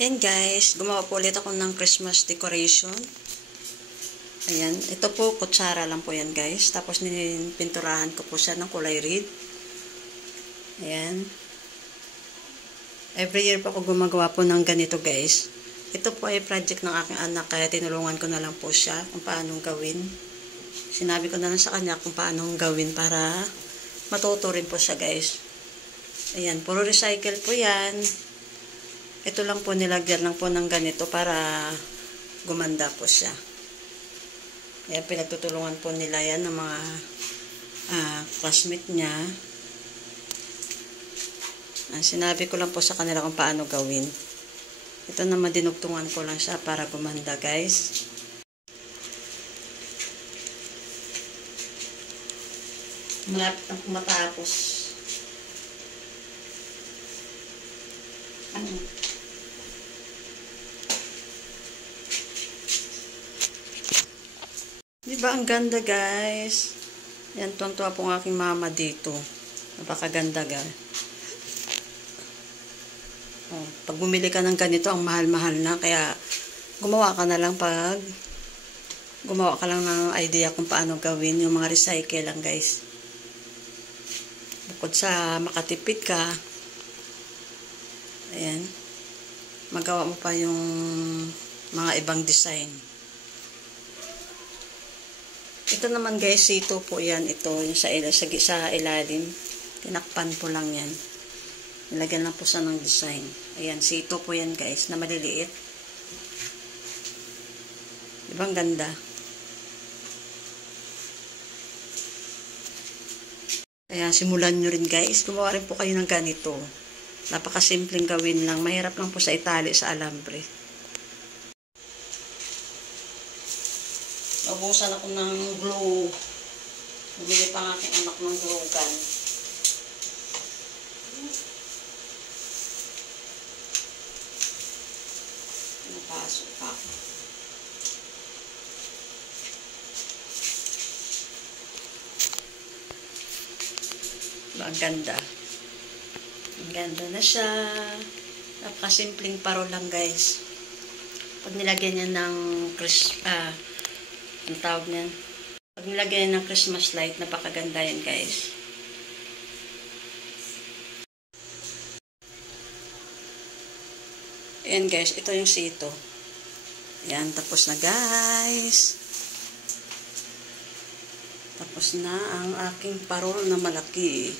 Ayan guys, gumawa po ulit ako ng Christmas decoration. Ayan, ito po, kutsara lang po yan guys. Tapos pininturahan ko po siya ng kulay red. Ayan. Every year po ako gumagawa po ng ganito guys. Ito po ay project ng aking anak, kaya tinulungan ko na lang po siya kung paano gawin. Sinabi ko na lang sa kanya kung paano gawin para matuto rin po siya guys. Ayan, puro recycle po yan. Ito lang po, nilagyan lang po ng ganito para gumanda po siya. Ayan, pinagtutulungan po nila yan ng mga classmate niya. Sinabi ko lang po sa kanila kung paano gawin. Ito naman, dinugtungan ko lang siya para gumanda guys. Malapit ang matapos. Diba ang ganda guys? Yan, tuwan-tuwa po ang aking mama dito. Napakaganda guys. Oh, pag bumili ka ng ganito, ang mahal-mahal na. Kaya gumawa ka na lang gumawa ka lang ng idea kung paano gawin. Yung mga recycle lang guys. Bukod sa makatipid ka, ayan, magawa mo pa yung mga ibang design. Ito naman guys, sito po yan. Ito, yung sa ilalim. Tinakpan po lang yan. Nilagyan lang po siya ng design. Ayan, sito po yan guys, na maliliit. Diba ang ganda? Kaya simulan nyo rin guys. Gumawa rin po kayo ng ganito. Napakasimpleng gawin lang. Mahirap lang po sa itali sa alambre. Naubusan ako ng glue. Bumili pa ng aking anak ng glue gun. Napasok pa ako. Ang ganda. Ang ganda na siya. Napakasimpleng paro lang guys. Pag nilagyan niya ng ang tawag niyan. Pag nilagyan ng Christmas light, napakaganda yan guys. Ayan guys, ito yung sito. Ayan, tapos na guys. Tapos na ang aking parol na malaki.